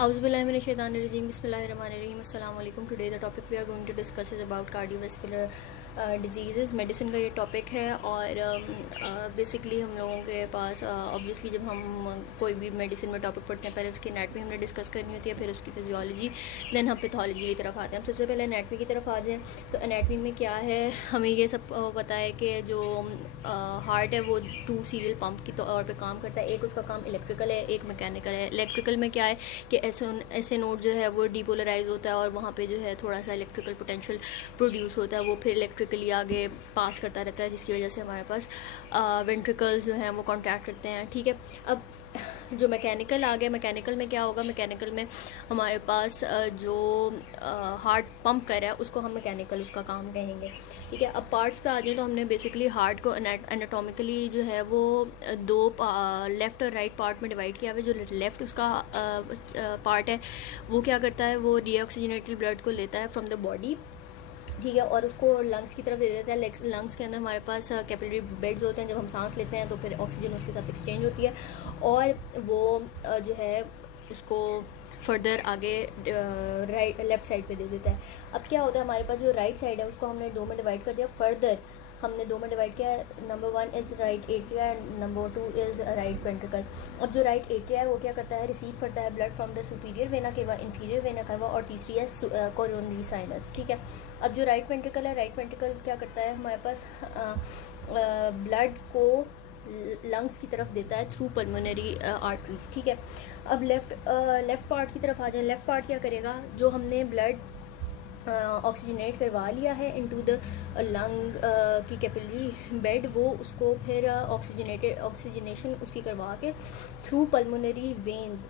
Auzubillahiminash-shaytanir-rajeem. Bismillahir-rahmanir-rahim. Assalamu alaikum. Today the topic we are going to discuss is about cardiovascular disease. Medicine का ये topic है और basically हम लोगों के पास ऑब्वियसली जब हम कोई भी मेडिसिन में टॉपिक पढ़ते हैं पहले उसकी एनाटमी हमने डिस्कस करनी होती है, फिर उसकी फिजियोलॉजी, देन हम पैथोलॉजी की तरफ आते हैं। हम सबसे पहले एनाटमी की तरफ आ जाएं तो एनाटमी में क्या है, हमें ये सब पता है कि जो हार्ट है वो 2 सीरियल पंप की तौर पे काम करता है। एक उसका काम इलेक्ट्रिकल है, एक मैकेनिकल है। इलेक्ट्रिकल में क्या है कि ऐसे नोड जो है वो डीपोलराइज होता है और वहाँ पे जो है थोड़ा सा इलेक्ट्रिकल पोटेंशियल प्रोड्यूस होता है, वो फिर इलेक्ट्रिकली आगे पास करता रहता है, जिसकी वजह से हमारे पास वेंट्रिकल्स जो हैं वो कॉन्ट्रैक्ट करते हैं। ठीक है, अब जो मैकेनिकल आ गया, मैकेनिकल में क्या होगा, मैकेनिकल में हमारे पास जो हार्ट पंप कर रहा है उसको हम मैकेनिकल उसका काम कहेंगे। ठीक है, अब पार्ट्स पे आ जाए तो हमने बेसिकली हार्ट को एनाटॉमिकली जो है वो 2 लेफ़्ट और राइट पार्ट में डिवाइड किया हुआ है। जो लेफ़्ट उसका पार्ट है वो क्या करता है, वो डीऑक्सीजनेटेड ब्लड को लेता है फ्रॉम द बॉडी, ठीक है, और उसको लंग्स की तरफ दे देता है। लंग्स के अंदर हमारे पास कैपिलरी बेड्स होते हैं, जब हम सांस लेते हैं तो फिर ऑक्सीजन उसके साथ एक्सचेंज होती है और वो जो है उसको फर्दर आगे लेफ़्ट साइड पे दे देता है। अब क्या होता है, हमारे पास जो राइट साइड है उसको हमने 2 में डिवाइड कर दिया। फर्दर हमने 2 में डिवाइड किया। Number 1 is right atria and number 2 is right ventricle. अब जो राइट एट्रिया है वो क्या करता है, रिसीव करता है blood from the superior vena cava, inferior vena cava, और तीसरी है कोरोनरी साइनस। ठीक है, अब जो राइट वेंट्रिकल है, राइट वेंट्रिकल क्या करता है, हमारे पास ब्लड को लंग्स की तरफ देता है थ्रू पल्मोनरी आर्टरीज। ठीक है, अब लेफ़्ट पार्ट की तरफ आ जाए। लेफ़्ट पार्ट क्या करेगा, जो हमने ब्लड ऑक्सीजनेट करवा लिया है इनटू द लंग की कैपिलरी बेड, वो उसको फिर ऑक्सीजनेशन उसकी करवा के थ्रू पल्मोनरी वेन्स,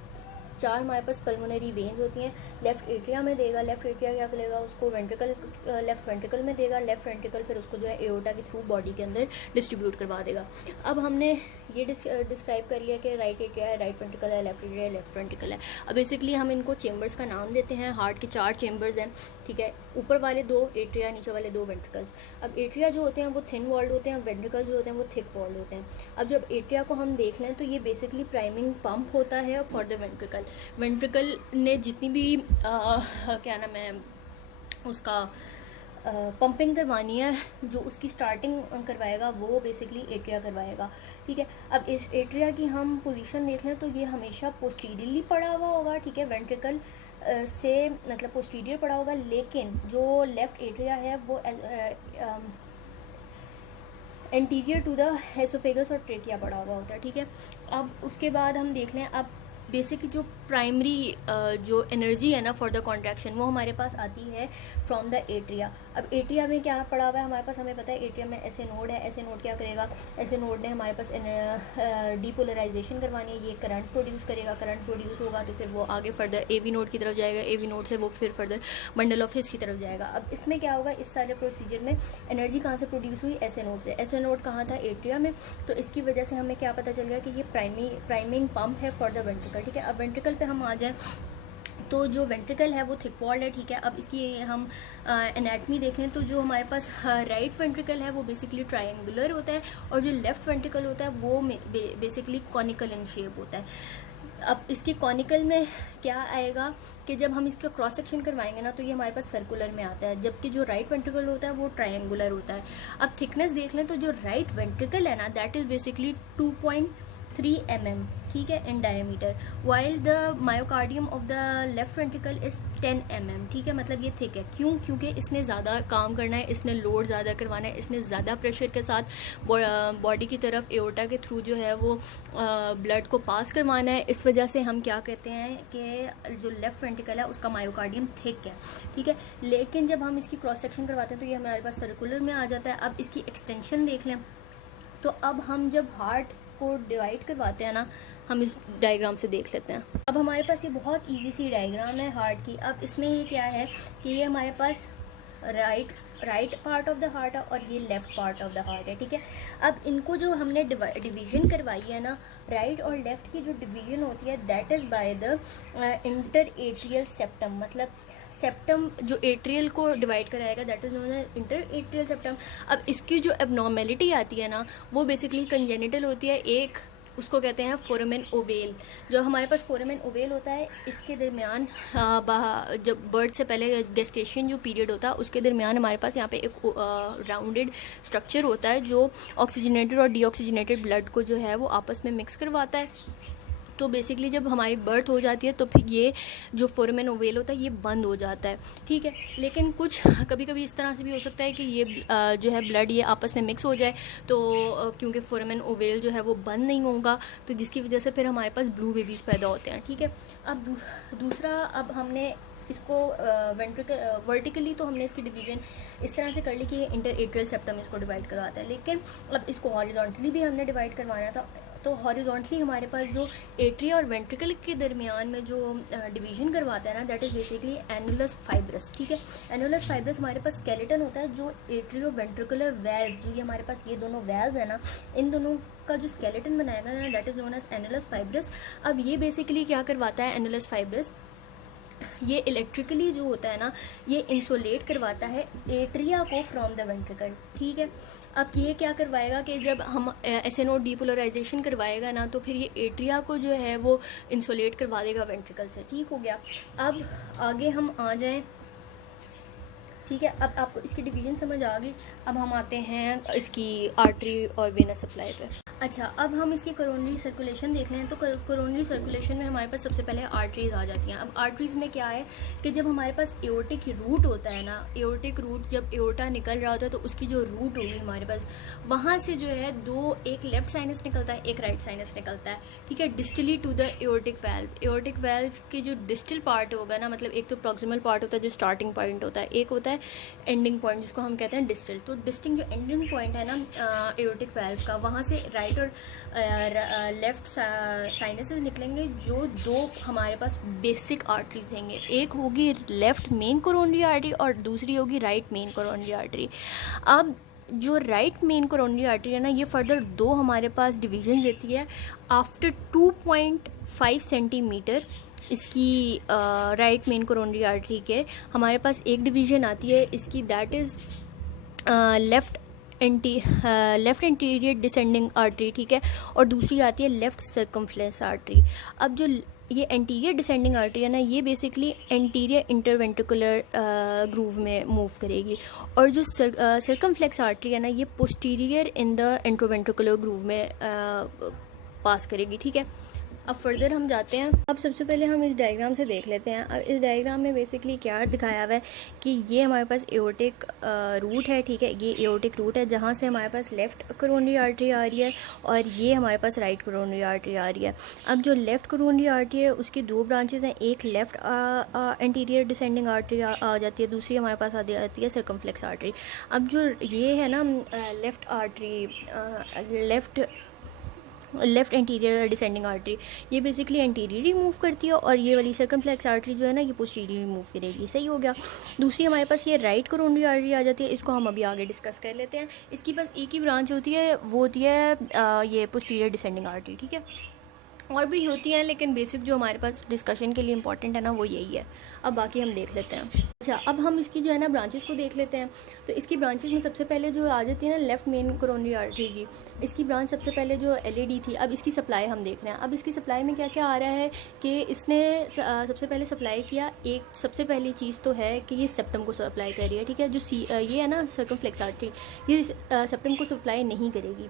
4 हमारे पास पल्मोनरी वेन्स होती हैं, लेफ़्ट एट्रिया में देगा। लेफ़्ट एट्रिया क्या करेगा, उसको लेफ़्ट वेंट्रिकल में देगा। लेफ़्ट वेंट्रिकल फिर उसको जो है एओर्टा के थ्रू बॉडी के अंदर डिस्ट्रीब्यूट करवा देगा। अब हमने ये डिस्क्राइब कर लिया कि राइट एट्रिया है, राइट वेंट्रिकल है, लेफ़्ट एट्रिया है, लेफ़्ट वेंट्रिकल है। अब बेसिकली हम इनको चेम्बर्स का नाम देते हैं। हार्ट के 4 चेम्बर्स हैं, ठीक है, ऊपर वाले 2 एट्रिया, नीचे वाले 2 वेंट्रिकल्स। अब एट्रिया जो होते हैं वो थिन वॉल्ड होते हैं, वेंट्रिकल जो होते हैं वो थिक वॉल्ड होते हैं। अब जब एट्रिया को हम देख लें तो ये बेसिकली प्राइमिंग पंप होता है फॉर द वेंट्रिकल। वेंट्रिकल ने जितनी भी क्या नाम है उसका पंपिंग करवानी है, जो उसकी स्टार्टिंग करवाएगा वो बेसिकली एट्रिया करवाएगा। ठीक है, अब इस एट्रिया की हम पोजीशन देख लें तो ये हमेशा पोस्टीरियरली पड़ा हुआ होगा। ठीक है, वेंट्रिकल से मतलब पोस्टीरियर पड़ा होगा, लेकिन जो लेफ़्ट एट्रिया है वो एंटीरियर टू द एसोफेगस और ट्रेकिया पड़ा हुआ होता है। ठीक है, अब उसके बाद हम देख लें, अब बेसिक जो प्राइमरी जो एनर्जी है ना फॉर द कॉन्ट्रैक्शन वो हमारे पास आती है फ्रॉम द एट्रिया। अब एट्रिया में क्या पड़ा हुआ है हमारे पास, हमें पता है एट्रिया में ऐसे नोड है। ऐसे नोड क्या करेगा, ऐसे नोड ने हमारे पास डीपोलराइजेशन करवानी है, ये करंट प्रोड्यूस करेगा। करंट प्रोड्यूस होगा तो फिर वो आगे फर्दर एवी नोड की तरफ जाएगा, एवी नोड से वो फिर फर्दर बंडल ऑफ हिस की तरफ जाएगा। अब इसमें क्या होगा, इस सारे प्रोसीजर में एनर्जी कहाँ से प्रोड्यूस हुई, ऐसे नोड से। ऐसे नोड कहाँ था, एट्रिया में, तो इसकी वजह से हमें क्या पता चल गया कि ये प्राइमिंग पंप है फॉर द वेंट्रिकल। ठीक है, अब वेंट्रिकल पे हम आ जाएं तो जो वेंट्रिकल है वो थिक वॉल्ड है। ठीक है, अब इसकी हम एनाटमी देखें तो जो हमारे पास राइट वेंट्रिकल है वो बेसिकली ट्रायंगुलर होता है और जो लेफ्ट वेंट्रिकल होता है वो बेसिकली कॉनिकल इन शेप होता है। अब इसके कॉनिकल में क्या आएगा कि जब हम इसका क्रॉस सेक्शन करवाएंगे ना तो ये हमारे पास सर्कुलर में आता है, जबकि जो राइट वेंट्रिकल होता है वो ट्रायंगुलर होता है। अब थिकनेस देख लें तो जो राइट वेंट्रिकल है ना दैट इज बेसिकली 2.3 mm, ठीक है, in diameter, while the myocardium of the left ventricle is 10 mm। ठीक है, मतलब ये थिक है, क्यों, क्योंकि इसने ज़्यादा काम करना है, इसने लोड ज़्यादा करवाना है, इसने ज़्यादा प्रेशर के साथ बॉडी की तरफ एओर्टा के थ्रू जो है वो ब्लड को पास करवाना है। इस वजह से हम क्या कहते हैं कि जो लेफ्ट वेंट्रिकल है उसका मायोकार्डियम थिक है। ठीक है, लेकिन जब हम इसकी क्रॉस सेक्शन करवाते हैं तो ये हमारे पास सर्कुलर में आ जाता है। अब इसकी एक्सटेंशन देख लें तो अब हम जब हार्ट को डिवाइड करवाते हैं ना, हम इस डायग्राम से देख लेते हैं। अब हमारे पास ये बहुत इजी सी डायग्राम है हार्ट की। अब इसमें ये क्या है कि ये हमारे पास right part of the heart है और ये left part of the heart है। ठीक है, अब इनको जो हमने डिवीजन करवाई है ना, राइट और लेफ्ट की जो डिवीजन होती है that is by the inter atrial septum, मतलब सेप्टम जो एट्रियल को डिवाइड कराएगा that is known as inter atrial septum. अब इसकी जो एबनॉर्मेलिटी आती है ना वो बेसिकली कंजेनिटल होती है। एक उसको कहते हैं फोरामेन ओवेल। जो हमारे पास फोरामेन ओवेल होता है, इसके दरमियान जब बर्थ से पहले गेस्टेशन जो पीरियड होता है उसके दरमियान हमारे पास यहाँ पे एक राउंडेड स्ट्रक्चर होता है जो ऑक्सीजनेटेड और डीऑक्सीजनेटेड ब्लड को जो है वो आपस में मिक्स करवाता है। तो बेसिकली जब हमारी बर्थ हो जाती है तो फिर ये जो फोरामेन ओवेल होता है ये बंद हो जाता है, ठीक है। लेकिन कुछ कभी कभी इस तरह से भी हो सकता है कि ये जो है ब्लड ये आपस में मिक्स हो जाए, तो क्योंकि फोरामेन ओवेल जो है वो बंद नहीं होगा, तो जिसकी वजह से फिर हमारे पास ब्लू बेबीज़ पैदा होते हैं, ठीक है। अब दूसरा, अब हमने इसको वर्टिकली तो हमने इसकी डिवीजन इस तरह से कर ली कि ये इंटर एट्रियल सेप्टम इसको डिवाइड करवाता है, लेकिन अब इसको हॉरिजॉन्टली भी हमने डिवाइड करवाना था। तो हॉरिजॉन्टली हमारे पास जो एट्रिया और वेंट्रिकल के दरमियान में जो डिवीजन करवाता है ना, that is basically annulus fibrous, ठीक है। एनुलस फाइब्रस हमारे पास स्केलेटन होता है जो एट्रियो वेंट्रिकुलर वेल्व, जो ये हमारे पास ये दोनों वेल्व है ना, इन दोनों का जो स्केलेटन बनाएगा ना, that is known as annulus fibrosus. अब ये बेसिकली क्या करवाता है एनुलस फाइब्रस, ये इलेक्ट्रिकली जो होता है ना, ये इंसुलेट करवाता है एट्रिया को फ्रॉम द वेंट्रिकल, ठीक है। अब ये क्या करवाएगा कि जब हम SNO डीपोलराइजेशन करवाएगा ना, तो फिर ये एट्रिया को जो है वो इंसुलेट करवा देगा वेंट्रिकल से, ठीक हो गया। अब आगे हम आ जाएं, ठीक है। अब आपको इसकी डिवीजन समझ आ गई। अब हम आते हैं इसकी आर्टरी और वेनस सप्लाई पे। अच्छा, अब हम इसकी कोरोनरी सर्कुलेशन देख लें। तो कोरोनरी सर्कुलेशन में हमारे पास सबसे पहले आर्टरीज आ जाती हैं। अब आर्टरीज में क्या है कि जब हमारे पास एओर्टिक रूट होता है ना, एओर्टिक रूट जब एओर्टा निकल रहा होता है तो उसकी जो रूट होगी हमारे पास, वहाँ से जो है एक लेफ्ट साइनस निकलता है, एक राइट साइनस निकलता है, ठीक है, distally to the aortic valve. Aortic valve के जो डिस्टल पार्ट होगा ना, मतलब एक तो प्रॉक्सिमल पार्ट होता है जो स्टार्टिंग पॉइंट होता है, एक होता है एंडिंग पॉइंट जिसको हम कहते हैं डिस्टल। तो डिस्टिंग जो एंडिंग पॉइंट है ना एओर्टिक वाल्व का, वहाँ से राइट और लेफ्ट साइनसेस निकलेंगे जो दो हमारे पास बेसिक आर्टरीज देंगे। एक होगी लेफ्ट मेन कोरोनरी आर्टरी और दूसरी होगी राइट मेन कोरोनरी आर्टरी। अब जो राइट मेन कोरोनरी आर्टरी है ना, ये फर्दर दो हमारे पास डिवीजन देती है। आफ्टर 2.5 सेंटीमीटर इसकी राइट मेन कोरोनरी आर्टरी के हमारे पास एक डिवीजन आती है इसकी, that is left anterior descending artery, ठीक है, और दूसरी आती है लेफ्ट सर्कमफ्लेक्स आर्टरी। अब जो ये एंटीरियर डिसेंडिंग आर्टरी है ना, ये बेसिकली एंटीरियर इंटरवेंट्रिकुलर ग्रूव में मूव करेगी, और जो सर्कमफ्लेक्स आर्टरी है ना, ये posterior in the interventricular groove में पास करेगी, ठीक है। अब फर्दर हम जाते हैं। अब सबसे पहले हम इस डायग्राम से देख लेते हैं। अब इस डायग्राम में बेसिकली क्या दिखाया हुआ है कि ये हमारे पास एओर्टिक रूट है, ठीक है, ये एओर्टिक रूट है जहाँ से हमारे पास लेफ़्ट कोरोनरी आर्टरी आ रही है और ये हमारे पास राइट कोरोनरी आर्टरी आ रही है। अब जो लेफ़्ट कोरोनरी आर्टरी है उसकी दो ब्रांचेज हैं, एक लेफ़्ट एंटीरियर डिसेंडिंग आर्टरी आ जाती है, दूसरी हमारे पास आ जाती है सर्कमफ्लेक्स आर्टरी। अब जो ये है ना left artery, left anterior descending artery, ये बेसिकली एंटीरियरली मूव करती है, और ये वाली सर्कमफ्लेक्स आर्टरी जो है ना, ये पोस्टीरियरली मूव करेगी, सही हो गया। दूसरी हमारे पास ये राइट कोरोनरी आर्टरी आ जाती है, इसको हम अभी आगे डिस्कस कर लेते हैं। इसकी बस एक ही ब्रांच होती है, वो होती है ये पोस्टीरियर डिसेंडिंग आर्टरी, ठीक है। और भी होती हैं लेकिन बेसिक जो हमारे पास डिस्कशन के लिए इंपॉर्टेंट है ना, वो यही है। अब बाकी हम देख लेते हैं। अच्छा, अब हम इसकी जो है ना ब्रांचेस को देख लेते हैं। तो इसकी ब्रांचेस में सबसे पहले जो आ जाती है ना लेफ़्ट मेन कोरोनरी आर्टरी की, इसकी ब्रांच सबसे पहले जो LED थी। अब इसकी सप्लाई हम देख रहे हैं। अब इसकी सप्लाई में क्या क्या आ रहा है कि इसने सबसे पहले सप्लाई किया, एक सबसे पहली चीज़ तो है कि ये सेप्टम को सप्लाई कर रही है, ठीक है। जो ये है ना सर्कमफ्लेक्स आर्टरी, ये सेप्टम को सप्लाई नहीं करेगी।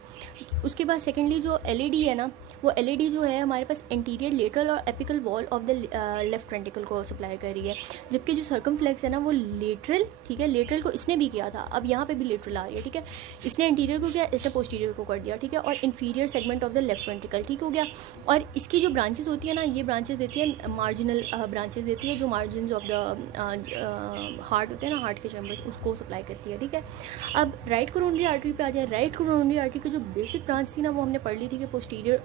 उसके बाद सेकेंडली जो LED है ना, वो LED जो है हमारे पास एंटीरियर लेटरल और apical wall of the left ventricle को सप्लाई कर रही है, जबकि जो सर्कमफ्लेक्स है ना वो लेटरल, ठीक है, लेटरल को इसने भी किया था, अब यहाँ पे भी लेटरल आ रही है, ठीक है। इसने इंटीरियर को किया, इसने पोस्टीरियर को कर दिया, ठीक है, और inferior segment of the left ventricle, ठीक हो गया। और इसकी जो ब्रांचेस होती है ना, ये ब्रांचेस देती है मार्जिनल ब्रांचेस देती है, जो मार्जिन ऑफ द हार्ट होते हैं ना, हार्ट के चैम्बर्स, उसको सप्लाई करती है, ठीक है। अब राइट कोरोनरी आर्टरी पे आ जाए। राइट कोरोनरी आर्टरी की जो बेसिक ब्रांच थी ना, वो हमने पढ़ ली थी कि पोस्टीरियर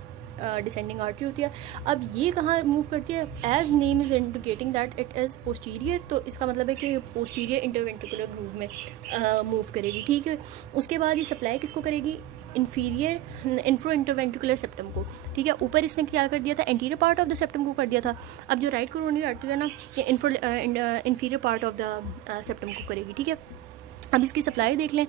डिसेंडिंग आर्टरी होती है। अब ये कहाँ मूव करती है, as name is indicating that it is posterior, तो इसका मतलब है कि पोस्टीरियर इंटरवेंट्रिकुलर ग्रूव में मूव करेगी, ठीक है। उसके बाद ये सप्लाई किसको करेगी, इन्फीरियर इंफ्रो इंटरवेंट्रिकुलर सेप्टम को, ठीक है। ऊपर इसने क्या कर दिया था, anterior part of the septum को कर दिया था। अब जो राइट कोरोनरी आर्टरी है ना, ये inferior part of the septum को करेगी, ठीक है। अब इसकी सप्लाई देख लें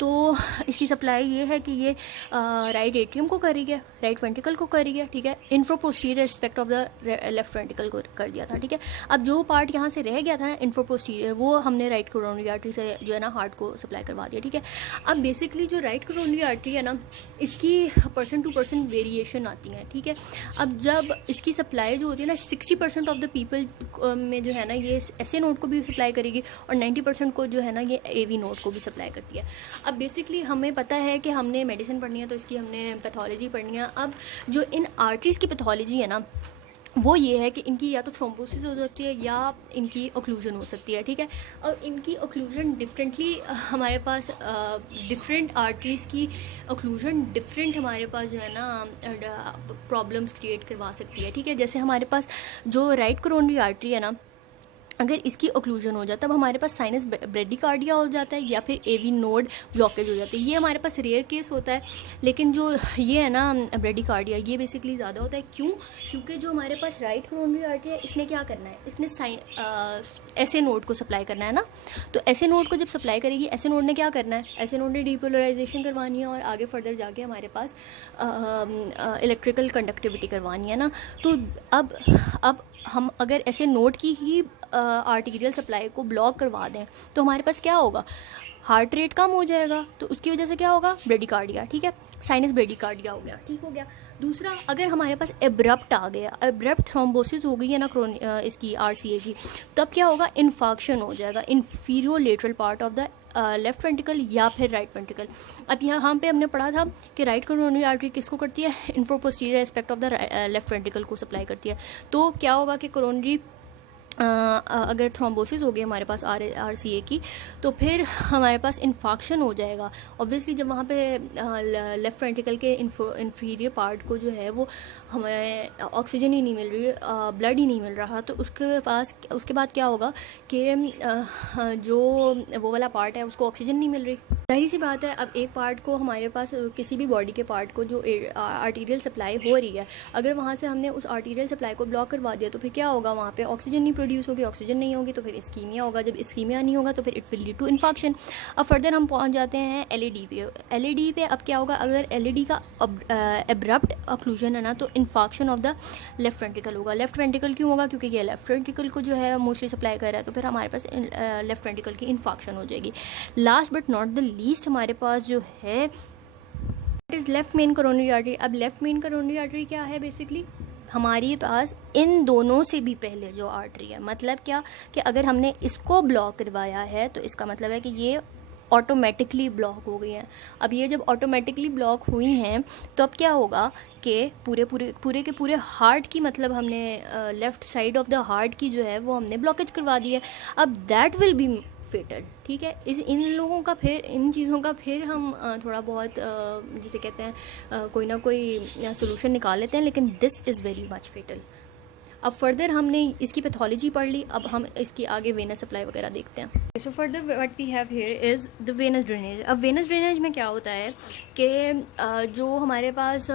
तो इसकी सप्लाई ये है कि ये राइट एट्रियम को कर रही है, राइट वेंट्रिकल को कर रही है, ठीक है, infero posterior aspect of the left ventricle को कर दिया था, ठीक है। अब जो पार्ट यहाँ से रह गया था इंफ्रो पोस्टीरियर, वो हमने राइट कोरोनरी आर्टरी से जो है ना हार्ट को सप्लाई करवा दिया, ठीक है। अब बेसिकली जो राइट कोरोनरी आर्टरी है ना, इसकी पर्सन टू पर्सन वेरिएशन आती हैं, ठीक है। अब जब इसकी सप्लाई जो होती है ना 60% ऑफ द पीपल में जो है ना ये SA नोड को भी सप्लाई करेगी और 90% को जो है ना ये AV नोड को भी सप्लाई करती है। अब बेसिकली हमें पता है कि हमने मेडिसिन पढ़नी है तो इसकी हमने पैथोलॉजी पढ़नी है। अब जो इन आर्टरीज़ की पैथोलॉजी है ना, वो ये है कि इनकी या तो थ्रोम्बोसिस हो सकती है या इनकी ओक्लूजन हो सकती है, ठीक है। और इनकी ओक्लूजन डिफरेंटली हमारे पास डिफरेंट आर्टरीज़ की ओक्लूजन डिफरेंट हमारे पास जो है ना प्रॉब्लम्स क्रिएट करवा सकती है, ठीक है। जैसे हमारे पास जो राइट कोरोनरी आर्टरी है ना, अगर इसकी ओक्लूजन हो जाए तब हमारे पास साइनस ब्रेडिकार्डिया हो जाता है या फिर AV नोड ब्लॉकेज हो जाती है। ये हमारे पास रेयर केस होता है, लेकिन जो ये है ना ब्रेडिकार्डिया, ये बेसिकली ज़्यादा होता है। क्यों? क्योंकि जो हमारे पास राइट कोरोनरी आर्टरी है, इसने क्या करना है, इसने SA नोड को सप्लाई करना है ना। तो SA नोड को जब सप्लाई करेगी, SA नोड ने क्या करना है, SA नोड ने डीपोलराइजेशन करवानी है और आगे फर्दर जाके हमारे पास इलेक्ट्रिकल कंडक्टिविटी करवानी है ना। तो अब हम अगर ऐसे नोड की ही आर्टीरियल सप्लाई को ब्लॉक करवा दें तो हमारे पास क्या होगा, हार्ट रेट कम हो जाएगा, तो उसकी वजह से क्या होगा, ब्रेडिकार्डिया, ठीक है, साइनस ब्रेडिकार्डिया हो गया, ठीक हो गया। दूसरा, अगर हमारे पास एब्रप्ट आ गया, एब्रप्ट थ्रोम्बोसिस हो गई है ना इसकी RCA की, तब क्या होगा, इन्फाक्शन हो जाएगा inferior lateral part of the left ventricle या फिर राइट वेंट्रिकल। अब यहाँ पे हमने पढ़ा था कि राइट कोरोनरी आर्टरी किसको करती है, infero posterior aspect of the left ventricle को सप्लाई करती है। तो क्या होगा कि कोरोनरी अगर थ्रोम्बोसिस हो गई हमारे पास RCA की, तो फिर हमारे पास इन्फाक्शन हो जाएगा। ऑब्वियसली जब वहाँ पे लेफ्ट वेंट्रिकल के इंफीरियर पार्ट को जो है वो हमें ऑक्सीजन ही नहीं मिल रही, ब्लड ही नहीं मिल रहा, तो उसके बाद क्या होगा कि जो वो वाला पार्ट है उसको ऑक्सीजन नहीं मिल रही। जाहिर सी बात है, अब एक पार्ट को हमारे पास किसी भी बॉडी के पार्ट को जो आर्टीरियल सप्लाई हो रही है, अगर वहाँ से हमने उस आर्टीरियल सप्लाई को ब्लॉक करवा दिया तो फिर क्या होगा, वहाँ पे ऑक्सीजन नहीं प्रोड्यूस होगी, ऑक्सीजन नहीं होगी तो फिर इस्कीमिया होगा, जब इस्कीमिया नहीं होगा तो फिर it will lead to infection. अब फर्दर हम पहुँच जाते हैं LED पे। LED पे अब क्या होगा, अगर LED का एब्रप्ट ऑक्लूजन है ना, तो infection of the left ventricle होगा। लेफ्ट वेंट्रिकल क्यों होगा, क्योंकि ये लेफ्ट वेंट्रिकल को जो है मोस्टली सप्लाई कर रहा है, तो फिर हमारे पास लेफ्ट वेंट्रिकल की इन्फेक्शन हो जाएगी। Last but not the least हमारे पास जो है it is left main coronary artery. अब लेफ्ट मेन कोरोनरी आर्टरी क्या है, बेसिकली हमारे पास इन दोनों से भी पहले जो आर्टरी है, मतलब क्या कि अगर हमने इसको ब्लॉक करवाया है तो इसका मतलब है कि ये ऑटोमेटिकली ब्लॉक हो गई हैं। अब ये जब ऑटोमेटिकली ब्लॉक हुई हैं तो अब क्या होगा कि पूरे के पूरे हार्ट की, मतलब हमने left side of the heart की जो है वो हमने ब्लॉकेज करवा दी है। अब दैट विल बी फेटल, ठीक है। इन लोगों का फिर, इन चीज़ों का फिर हम थोड़ा बहुत जिसे कहते हैं कोई ना कोई सोल्यूशन निकाल लेते हैं, लेकिन this is very much fatal. अब फर्दर हमने इसकी पैथोलॉजी पढ़ ली, अब हम इसकी आगे वेनस सप्लाई वगैरह देखते हैं। So further what we have here is the venous drainage. अब वेनस ड्रेनेज में क्या होता है कि जो हमारे पास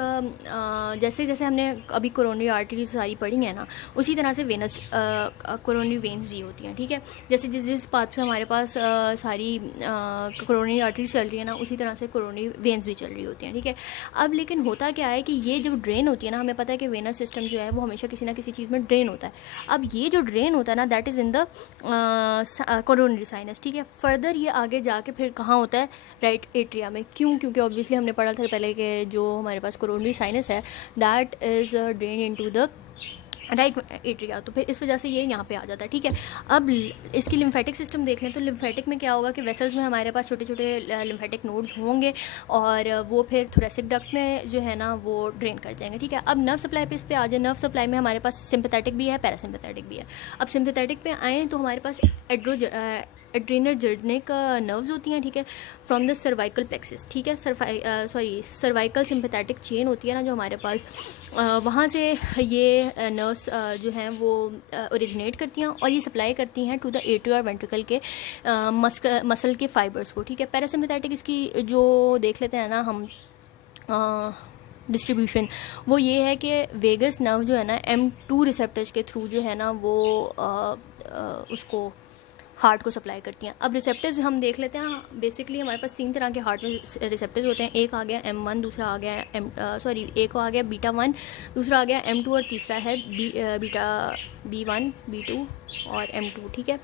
जैसे जैसे हमने अभी कोरोनरी आर्टरीज सारी पढ़ी हैं ना, उसी तरह से वेनस कोरोनरी वेन्स भी होती हैं, ठीक है। जैसे जिस पाथ पे हमारे पास सारी कोरोनरी आर्टरीज चल रही है ना, उसी तरह से कोरोनरी वेन्स भी चल रही होती हैं, ठीक है। अब लेकिन होता क्या है कि ये जब ड्रेन होती है ना, हमें पता है कि वेनस सिस्टम जो है वो हमेशा किसी ना किसी चीज़ में ड्रेन होता है। अब ये जो ड्रेन होता है ना, that is in the coronary sinus, ठीक है। फर्दर ये आगे जाके फिर कहाँ होता है, राइट एट्रिया में। क्यों? क्योंकि ऑब्वियसली हमने पढ़ा था पहले कि जो हमारे पास कोरोनरी साइनस है that is drain into the right atria, तो फिर इस वजह से ये यहाँ पे आ जाता है, ठीक है। अब इसकी लिम्फेटिक सिस्टम देख लें तो लिम्फेटिक में क्या होगा कि वेसल्स में हमारे पास छोटे छोटे लिम्फेटिक नोड्स होंगे और वो फिर थोरेसिक डक्ट में जो है ना वो ड्रेन कर जाएंगे, ठीक है। अब नर्व सप्लाई पे इस पे आ जाए, नर्व सप्लाई में हमारे पास सिंपैथेटिक भी है, पैरासिम्पैथेटिक भी है। अब सिंपैथेटिक पे आएँ तो हमारे पास एड्रेनर्जिक नर्व्स होती हैं, ठीक है, फ्रॉम द सर्वाइकल प्लेक्सिस, ठीक है। सर्वाइकल सिंपैथेटिक चेन होती है ना जो हमारे पास, वहाँ से ये नर्व्स जो हैं वो ओरिजिनेट करती हैं और ये सप्लाई करती हैं टू द एट्रिया और वेंट्रिकल के मसल के फाइबर्स को, ठीक है। पैरासिम्पैथेटिक इसकी जो देख लेते हैं ना हम डिस्ट्रीब्यूशन, वो ये है कि वेगस नर्व जो है ना M2 रिसेप्टर्स के थ्रू जो है ना वो उसको हार्ट को सप्लाई करती हैं। अब रिसेप्टर्स हम देख लेते हैं। बेसिकली हमारे पास 3 तरह के हार्ट में रिसेप्टर्स होते हैं। एक आ गया M1, दूसरा आ गया एक आ गया बीटा 1, दूसरा आ गया M2 और तीसरा है बीटा B1, B2 और M2, ठीक है।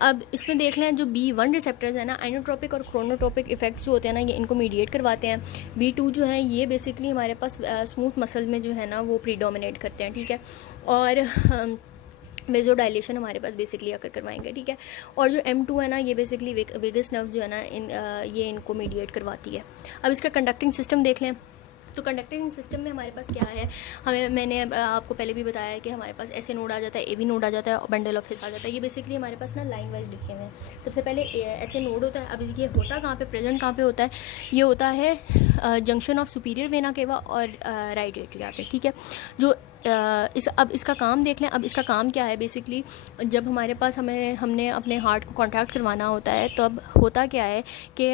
अब इसमें देख लें जो B1 रिसेप्टर्स है ना, आइनोट्रोपिक और क्रोनोट्रोपिक इफेक्ट्स जो होते हैं ना, ये इनको मीडिएट करवाते हैं। B2 जो है ये बेसिकली हमारे पास स्मूथ मसल में जो है ना वो प्रीडोमिनेट करते हैं, ठीक है। और वेजो डायलेशन हमारे पास बेसिकली आकर करवाएंगे, ठीक है। और जो M2 है ना, ये बेसिकली वेगस नर्व जो है ना ये इनको मीडिएट करवाती है। अब इसका कंडक्टिंग सिस्टम देख लें। तो कंडक्टिंग सिस्टम में हमारे पास क्या है, मैंने आपको पहले भी बताया है कि हमारे पास ऐसे नोड आ जाता है, AV नोड आ जाता है और बंडल ऑफ हिस आ जाता है। ये बेसिकली हमारे पास ना लाइन वाइज लिखे हुए हैं। सबसे पहले ऐसे नोड होता है। अब ये होता कहाँ पे, प्रेजेंट कहाँ पे होता है, ये होता है junction of superior vena cava और राइट एट्रिया पे, ठीक है। जो अब इसका काम देख लें। अब इसका काम क्या है, बेसिकली जब हमारे पास हमने अपने हार्ट को कॉन्ट्रैक्ट करवाना होता है तो अब होता क्या है कि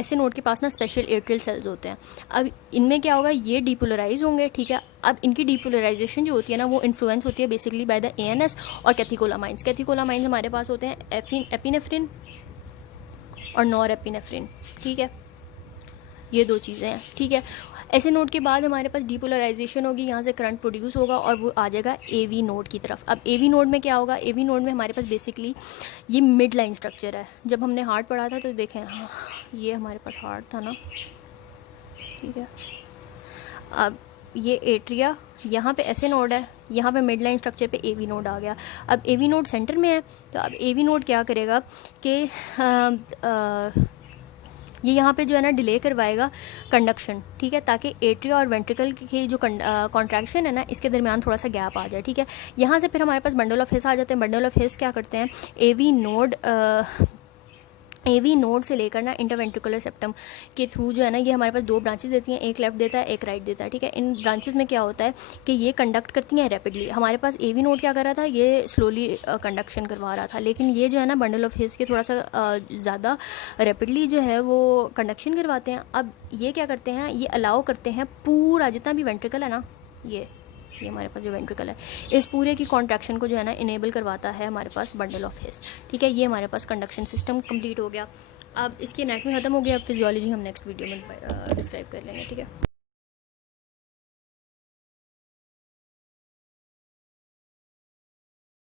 ऐसे नोड के पास ना स्पेशल एट्रियल सेल्स होते हैं। अब इनमें क्या होगा, ये डीपोलराइज होंगे, ठीक है। अब इनकी डीपोलराइजेशन जो होती है ना वो इन्फ्लुएंस होती है बेसिकली बाय द ANS और कैथिकोलामाइंस। कैथिकोलामाइंस हमारे पास होते हैं एपिनेफ्रिन और नॉर एपिनेफ्रिन, ठीक है। ये 2 चीज़ें हैं, ठीक है। ऐसे नोड के बाद हमारे पास डीपोलराइजेशन होगी, यहाँ से करंट प्रोड्यूस होगा और वो आ जाएगा AV नोड की तरफ। अब AV नोड में क्या होगा, AV नोड में हमारे पास बेसिकली ये मिड लाइन स्ट्रक्चर है। जब हमने हार्ट पढ़ा था तो देखें, हाँ, ये हमारे पास हार्ट था ना, ठीक है। अब ये एट्रिया, यहाँ पे ऐसे नोड है, यहाँ पे मिड लाइन स्ट्रक्चर पे AV नोड आ गया। अब AV नोड सेंटर में है, तो अब AV नोड क्या करेगा कि ये यहाँ पे जो है ना डिले करवाएगा कंडक्शन, ठीक है, ताकि एट्रिया और वेंट्रिकल की जो कॉन्ट्रैक्शन है ना इसके दरमियान थोड़ा सा गैप आ जाए, ठीक है। यहाँ से फिर हमारे पास बंडल ऑफ हिस आ जाते हैं। बंडल ऑफ हिस क्या करते हैं, AV नोड से लेकर ना इंटरवेंट्रिकुलर सेप्टम के थ्रू जो है ना ये हमारे पास 2 ब्रांचेस देती हैं, एक लेफ्ट देता है, एक राइट देता है, ठीक है। इन ब्रांचेस में क्या होता है कि ये कंडक्ट करती हैं रैपिडली। हमारे पास AV नोड क्या कर रहा था, ये स्लोली कंडक्शन करवा रहा था, लेकिन ये जो है ना बंडल ऑफ हिस के थोड़ा सा ज़्यादा रैपिडली जो है वो कंडक्शन करवाते हैं। अब ये क्या करते हैं, ये अलाउ करते हैं पूरा जितना भी वेंट्रिकल है ना, ये हमारे पास जो वेंट्रिकल है इस पूरे की कॉन्ट्रैक्शन को जो है ना इनेबल करवाता है हमारे पास बंडल ऑफ हिस, ठीक है। ये हमारे पास कंडक्शन सिस्टम कंप्लीट हो गया। अब इसकी एनाटॉमी खत्म हो गया। अब फिजियोलॉजी हम नेक्स्ट वीडियो में डिस्क्राइब कर लेंगे, ठीक है।